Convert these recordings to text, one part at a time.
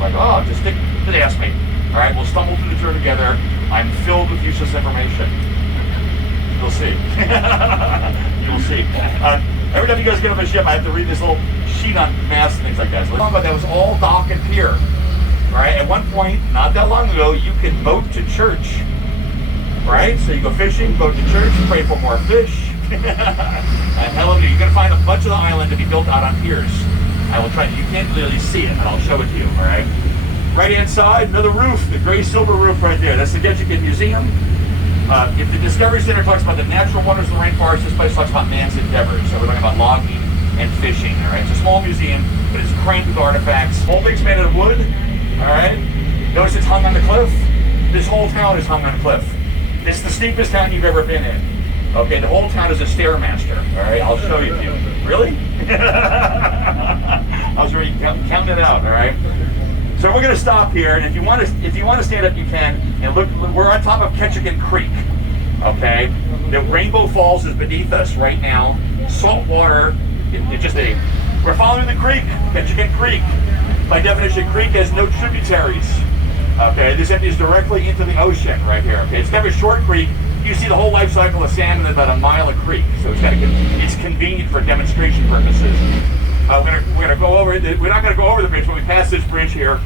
like, oh, just ask me. All right, we'll stumble through the tour together. I'm filled with useless information. You'll see. You'll see. Every time you guys get on the ship, I have to read this little sheet on mass and things like that. So but that was all dock and pier. All right, at one point, not that long ago, you could boat to church. Right? So you go fishing, boat to church, pray for more fish. And hallelujah, you're going to find a bunch of the island to be built out on piers. I will try. You can't clearly see it, and I'll show it to you. All right. Right-hand side, another roof, the gray silver roof right there. That's the Ketchikan Museum. If the Discovery Center talks about the natural wonders of the rainforest, this place talks about man's endeavors. So we're talking about logging and fishing. All right. It's a small museum, but it's crammed with artifacts. Whole thing's made out of wood. All right. Notice it's hung on the cliff. This whole town is hung on a cliff. It's the steepest town you've ever been in. Okay, the whole town is a stairmaster. All right, I'll show you. Really? I was already counting it out. All right. So we're going to stop here, and if you want to stand up, you can. And look, we're on top of Ketchikan Creek. Okay, the Rainbow Falls is beneath us right now. Salt water. We're following the creek, Ketchikan Creek. By definition, creek has no tributaries. Okay, this empties directly into the ocean right here. Okay, it's kind of a short creek. You see the whole life cycle of salmon in about a mile of creek, so it's convenient for demonstration purposes. We're gonna go over. We're not gonna go over the bridge, but we pass this bridge here.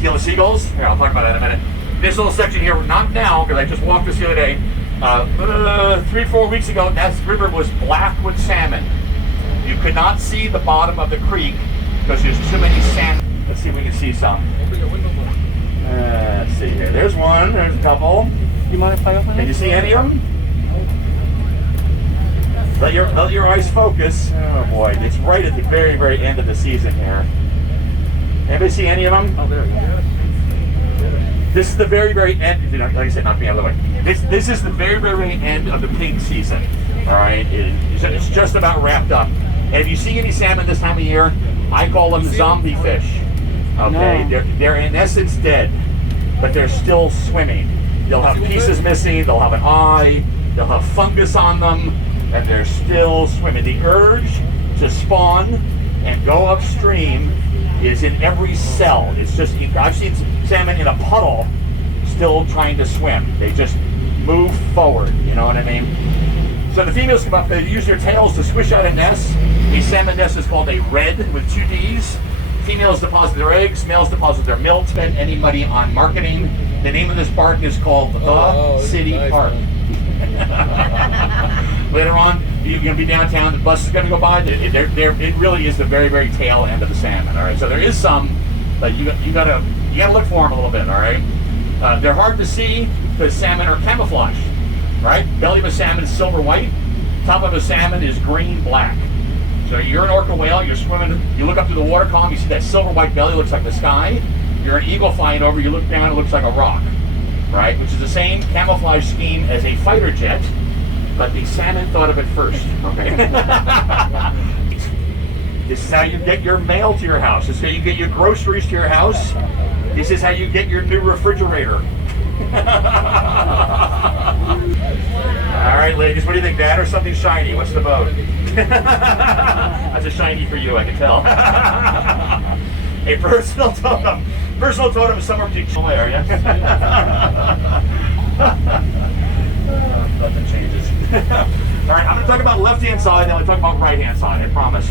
See all the seagulls? Here, I'll talk about that in a minute. This little section here, not now, because I just walked this the other day. 3-4 weeks ago, that river was black with salmon. You could not see the bottom of the creek because there's too many salmon. Let's see if we can see some. Let's see here. There's one. There's a couple. You mind if I open it? Can you see any of them? Let your eyes focus. Oh boy, it's right at the very, very end of the season here. Anybody see any of them? Oh, there you go. This is the very, very end. Like I said, not the other way. This is the very, very end of the pink season. All right, it's just about wrapped up. And if you see any salmon this time of year, I call them zombie fish. Okay, no. They're in essence dead, but they're still swimming. They'll have pieces missing, they'll have an eye, they'll have fungus on them, and they're still swimming. The urge to spawn and go upstream is in every cell. It's just, I've seen salmon in a puddle still trying to swim. They just move forward, you know what I mean? So the females come up, they use their tails to swish out a nest. A salmon nest is called a red with 2 Ds. Females deposit their eggs, males deposit their milk. Spend any money on marketing. The name of this park is called the City nice, Park. Later on, you're going to be downtown. The bus is going to go by. It really is the very, very tail end of the salmon. All right, so there is some, but you got to look for them a little bit. All right, they're hard to see because salmon are camouflaged. Right, belly of a salmon is silver white. Top of a salmon is green black. So you're an orca whale, you're swimming, you look up to the water column, you see that silver white belly, looks like the sky. You're an eagle flying over, you look down, it looks like a rock, right? Which is the same camouflage scheme as a fighter jet, but the salmon thought of it first, okay? This is how you get your mail to your house. This is how you get your groceries to your house. This is how you get your new refrigerator. All right, ladies, what do you think, that or something shiny? What's the vote? That's a shiny for you, I can tell. A personal totem. Personal totem is somewhere between are you? Nothing changes. All right, I'm going to talk about left-hand side, then I'm going to talk about right-hand side, I promise.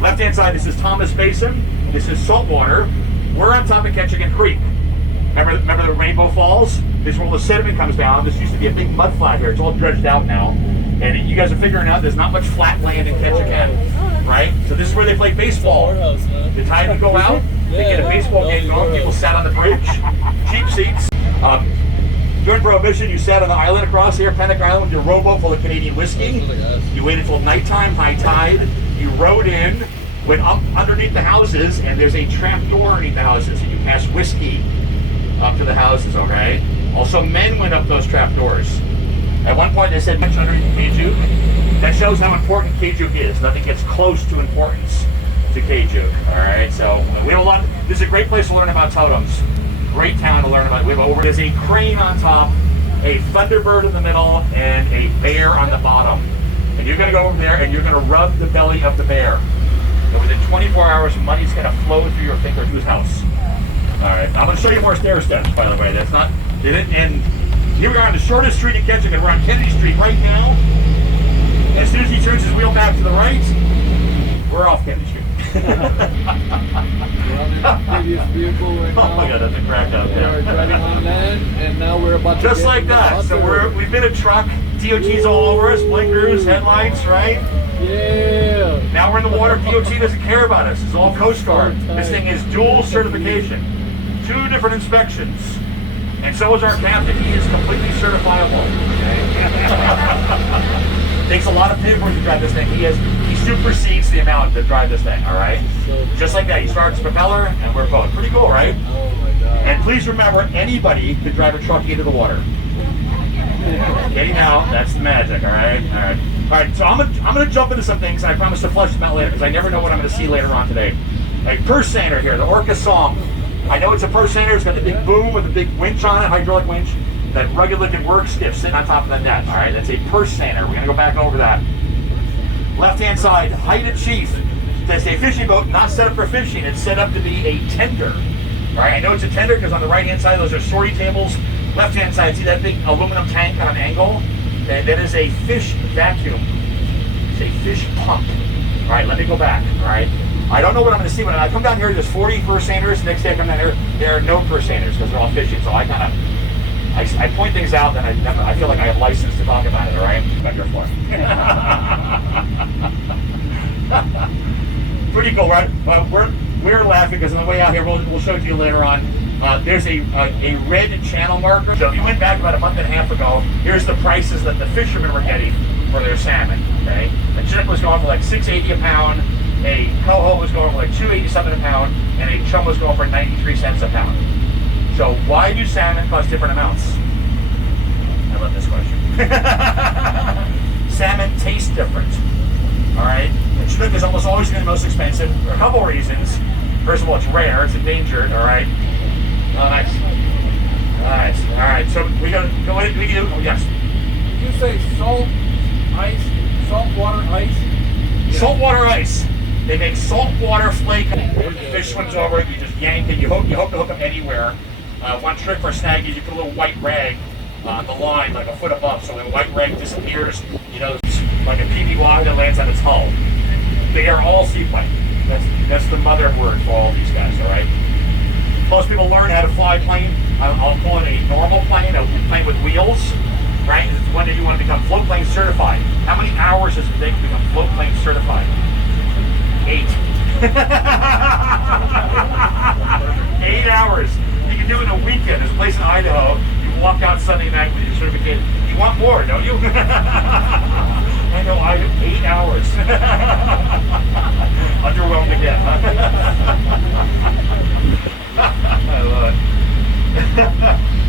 Left-hand side, this is Thomas Basin. This is saltwater. We're on top of Ketchikan Creek. Remember the Rainbow Falls? This is where all the sediment comes down. This used to be a big mud flat here. It's all dredged out now. And you guys are figuring out there's not much flat land in Ketchikan, right? So this is where they play baseball. The tide would go out, they get a baseball game going. People sat on the bridge, cheap seats. During Prohibition, you sat on the island across here, Pennock Island, with your rowboat full of Canadian whiskey. You waited till nighttime, high tide. You rowed in, went up underneath the houses, and there's a trap door underneath the houses, and you pass whiskey up to the houses, okay? Also, men went up those trap doors. At one point, they said, much underneath Cajuk. That shows how important Cajuk is. Nothing gets close to importance to Cajuk, all right? So, we have a lot. This is a great place to learn about totems. Great town to learn about. There's a crane on top, a thunderbird in the middle, and a bear on the bottom. And you're going to go over there, and you're going to rub the belly of the bear. And within 24 hours, money's going to flow through your finger to his house. right, I'm going to show you more stair steps, by the way. That's not, and here we are on the shortest street in Ketchikan. We're on Kennedy Street right now. As soon as he turns his wheel back to the right, we're off Kennedy Street. We're on the previous vehicle right now. Oh my God, that's a crack up. We are driving on land, and now we're about to just get like that. So we've been a truck. DOT's all over us, blinkers, headlights, right? Yeah. Now we're in the water. DOT doesn't care about us. It's all Coast Guard. This thing is dual certification, 2 different inspections, and so is our captain. He is completely certifiable. Okay? Takes a lot of paperwork to drive this thing. He supersedes the amount to drive this thing. All right, just like that. He starts propeller, and we're both. Pretty cool, right? Oh my God. And please remember, anybody could drive a truck into the water. Getting out, that's the magic. All right, all right, all right. So I'm gonna jump into some things, and I promise to flesh them out later because I never know what I'm gonna see later on today. A purse sander here, the Orca Song. I know it's a purse sander. It's got the big boom with the big winch on it, hydraulic winch. That rugged looking work skiff sitting on top of the net. All right, that's a purse sander. We're gonna go back over that. Left-hand side, height of chief. That's a fishing boat, not set up for fishing. It's set up to be a tender. All right, I know it's a tender because on the right-hand side, those are sortie tables. Left-hand side, see that big aluminum tank on an angle? That is a fish vacuum. It's a fish pump. All right, let me go back. All right, I don't know what I'm gonna see when I come down here. There's 40 purse sanders. The next day I come down here, there are no purse sanders because they're all fishing. So I kind of I point things out, then I feel like I have license to talk about it, all right? Back your floor. Pretty cool, right? We're laughing because on the way out here, we'll show it to you later on. There's a red channel marker. So if you went back about a month and a half ago, here's the prices that the fishermen were getting for their salmon, okay? A chinook was going for like $6.80 a pound, a coho was going for like $2.87 a pound, and a chum was going for 93 cents a pound. So why do salmon cost different amounts? I love this question. Salmon tastes different. All right, and chinook is almost always going to be the most expensive for a couple of reasons. First of all, it's rare, it's endangered. All right. Oh, nice. Nice. All right. So we go. What did we do? Oh, yes. Did you say salt ice, saltwater ice? Yeah. Saltwater ice. They make saltwater flake. The fish swims over it. You just yank it. You hope to hook them anywhere. One trick for snag is you put a little white rag on the line, like a foot above, so when the white rag disappears, you know, it's like a PBY that lands on its hull. They are all seaplane. That's the mother word for all these guys. All right. Most people learn how to fly plane. I'll call it a normal plane, a plane with wheels. Right? It's one that you want to become float plane certified. How many hours does it take to become float plane certified? 8. 8 hours. You can do it in a weekend. There's a place in Idaho. You walk out Sunday night with your certificate. You want more, don't you? I know, 8 hours. Underwhelmed again. I love it.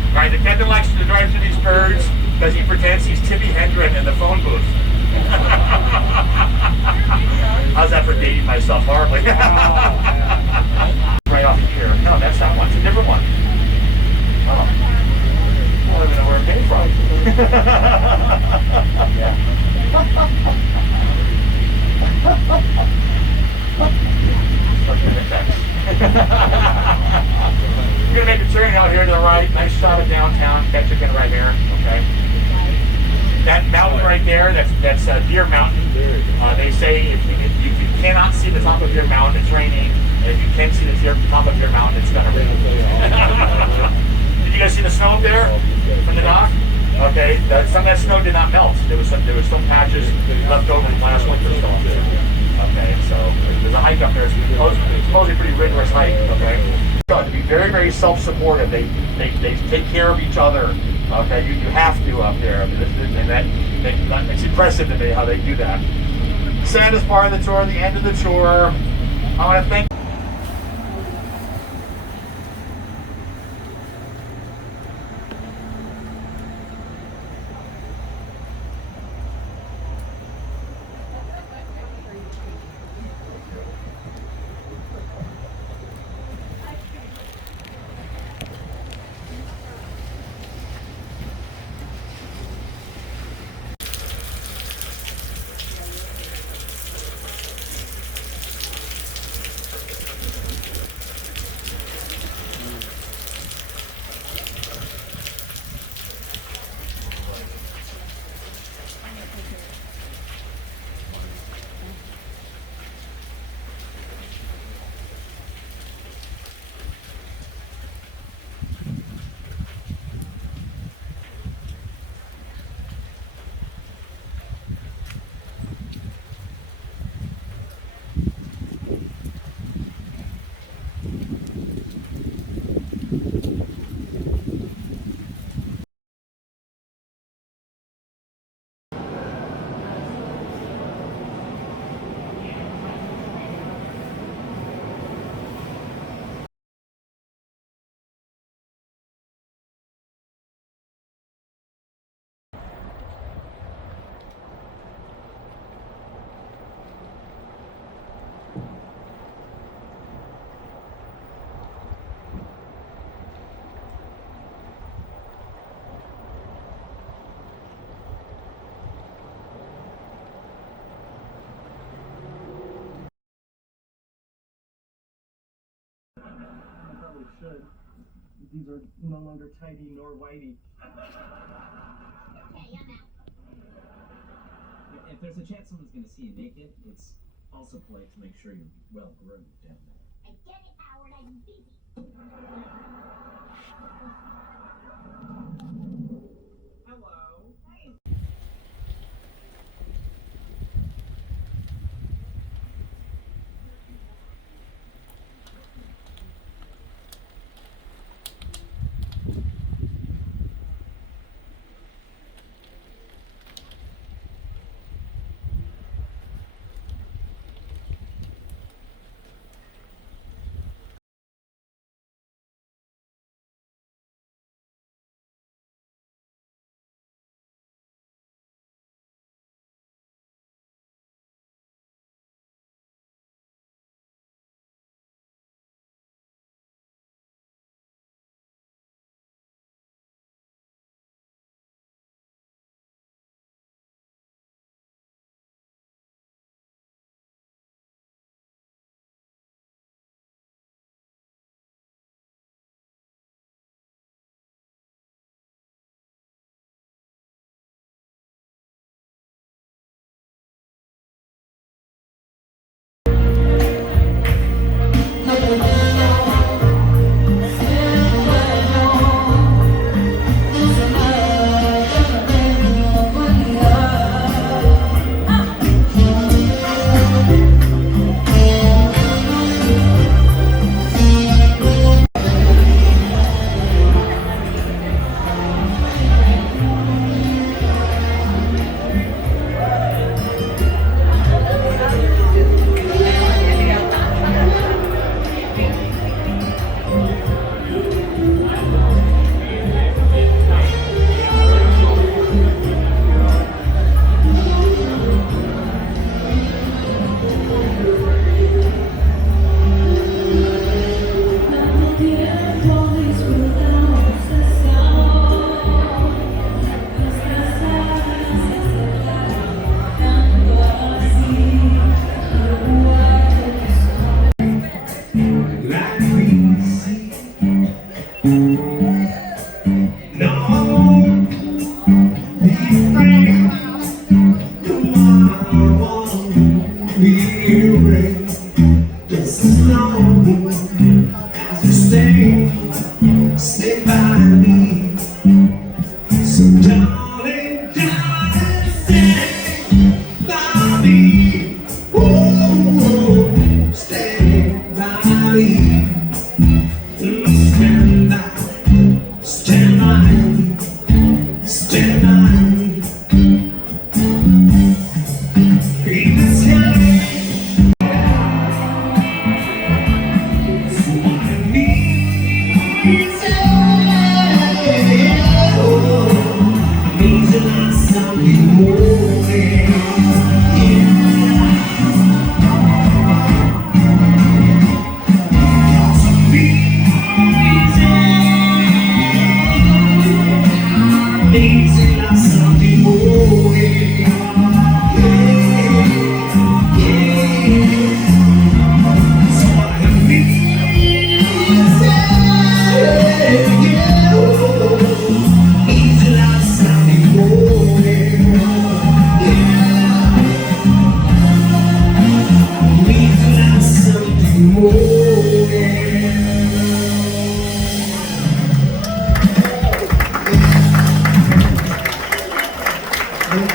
All right, the captain likes to drive through these birds because he pretends he's Timmy Hendren in the phone booth. How's that for dating myself horribly? Right off here. No, that's not one. It's a different one. Oh. I don't even know where it came from. We're going to make a turn out here to the right. Nice shot of downtown. Ketchikan right here. Okay. That mountain right there, that's Deer Mountain. They say if you cannot see the top of Deer Mountain, it's raining. And if you can see the top of Deer Mountain, it's going to rain. Did you guys see the snow up there from the dock? Okay, some of that snow did not melt. There was still patches left over from last winter storm. Okay, so there's a hike up there. It's supposedly a pretty rigorous hike. Okay, so to be very, very self-supportive. They take care of each other. Okay, you have to up there. I mean, it's impressive to me how they do that. Sand is part of the tour. The end of the tour. I want to thank. should. These are no longer tidy nor whitey. Okay, I'm out. If there's a chance someone's going to see you naked, it's also polite to make sure you're well groomed down there. I get it, Howard. I'm busy. Hello. Hey. Stay by me, so darling, darling, stay by me. Ooh, stay by me. Stand by, stand by me, stand by me. In the sky, so I need.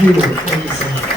Thank you.